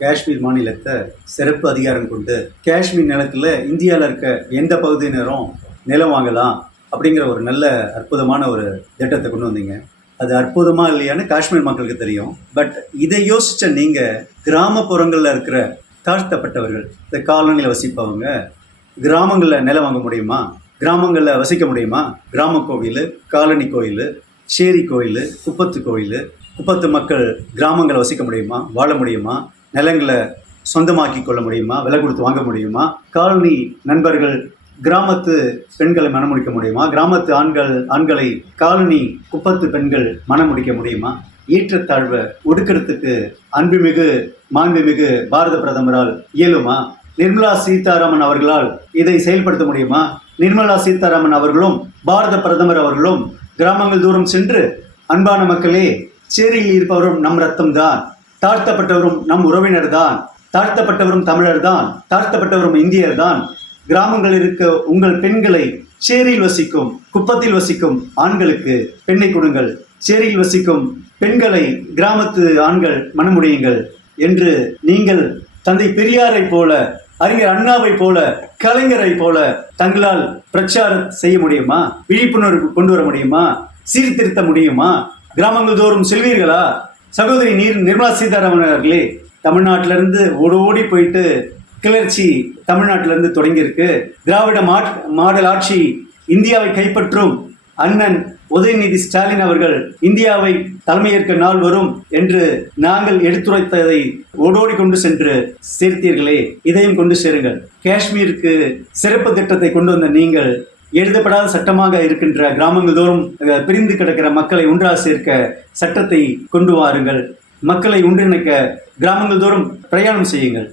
காஷ்மீர் மாநிலத்தை சிறப்பு அதிகாரம் கொண்டு காஷ்மீர் நிலத்தில் இந்தியாவில் இருக்க எந்த பகுதியினரும் நிலம் வாங்கலாம் அப்படிங்கிற ஒரு நல்ல அற்புதமான ஒரு திட்டத்தை கொண்டு வந்தீங்க. அது அற்புதமாக இல்லையான்னு காஷ்மீர் மக்களுக்கு தெரியும். பட் இதை யோசித்த நீங்கள் கிராமப்புறங்களில் இருக்கிற தாழ்த்தப்பட்டவர்கள், இந்த காலனியில் வசிப்பவங்க கிராமங்களில் நிலம் வாங்க முடியுமா? கிராமங்களில் வசிக்க முடியுமா? கிராம கோவில், காலனி கோயில், சேரி கோயில், குப்பத்து கோயில், குப்பத்து மக்கள் கிராமங்களை வசிக்க முடியுமா? வாழ முடியுமா? நிலங்களை சொந்தமாக்கி கொள்ள முடியுமா? விலை கொடுத்து வாங்க முடியுமா? காலனி நண்பர்கள் கிராமத்து பெண்களை மணமுடிக்க முடியுமா? கிராமத்து ஆண்களை காலனி குப்பத்து பெண்கள் மணமுடிக்க முடியுமா? ஏற்றத்தாழ்வை ஒடுக்கிறதுக்கு அன்புமிகு மாண்புமிகு பாரத பிரதமரால் இயலுமா? நிர்மலா சீதாராமன் அவர்களால் இதை செயல்படுத்த முடியுமா? நிர்மலா சீதாராமன் அவர்களும் பாரத பிரதமர் அவர்களும் கிராமங்கள் தூரம் சென்று, அன்பான மக்களே, சேரியில் இருப்பவரும் நம் ரத்தம் தான், தாழ்த்தப்பட்டவரும் நம் உறவினர் தான், தாழ்த்தப்பட்டவரும் தமிழர் தான், தாழ்த்தப்பட்டவரும் இந்தியர் தான், கிராமங்களில் இருக்க உங்கள் பெண்களை சேரியில் வசிக்கும் குப்பத்தில் வசிக்கும் ஆண்களுக்கு பெண்ணை கொடுங்கள், சேரியில் வசிக்கும் பெண்களை கிராமத்து ஆண்கள் மணமுடியுங்கள் என்று நீங்கள் தந்தை பெரியாரை போல, அறிஞர் அண்ணாவை போல, கலைஞரை போல தங்களால் பிரச்சாரம் செய்ய முடியுமா? விழிப்புணர்வு கொண்டு வர முடியுமா? சீர்திருத்த முடியுமா? கிராமங்கள் தோறும் செல்வீர்களா? சகோதரி நிர்மலா சீதாராமன் அவர்களே, தமிழ்நாட்டிலிருந்து ஓடி போயிட்டு கிளர்ச்சி தமிழ்நாட்டிலிருந்து தொடங்கியிருக்கு. திராவிட மாடல் ஆட்சி இந்தியாவை கைப்பற்றும் அண்ணன் உதயநிதி ஸ்டாலின் அவர்கள் இந்தியாவை தலைமையேற்க நாள் வரும் என்று நாங்கள் எடுத்துரைத்ததை ஓடோடி கொண்டு சென்று சேர்த்தீர்களே, இதையும் கொண்டு சேருங்கள். காஷ்மீருக்கு சிறப்பு திட்டத்தை கொண்டு வந்த நீங்கள் எழுதப்படாத சட்டமாக இருக்கின்ற கிராமங்கள் தோறும் பிரிந்து கிடக்கிற மக்களை ஒன்றாக சேர்க்க சட்டத்தை கொண்டு வாருங்கள். மக்களை ஒன்றிணைக்க கிராமங்கள் தோறும் பிரயாணம் செய்யுங்கள்.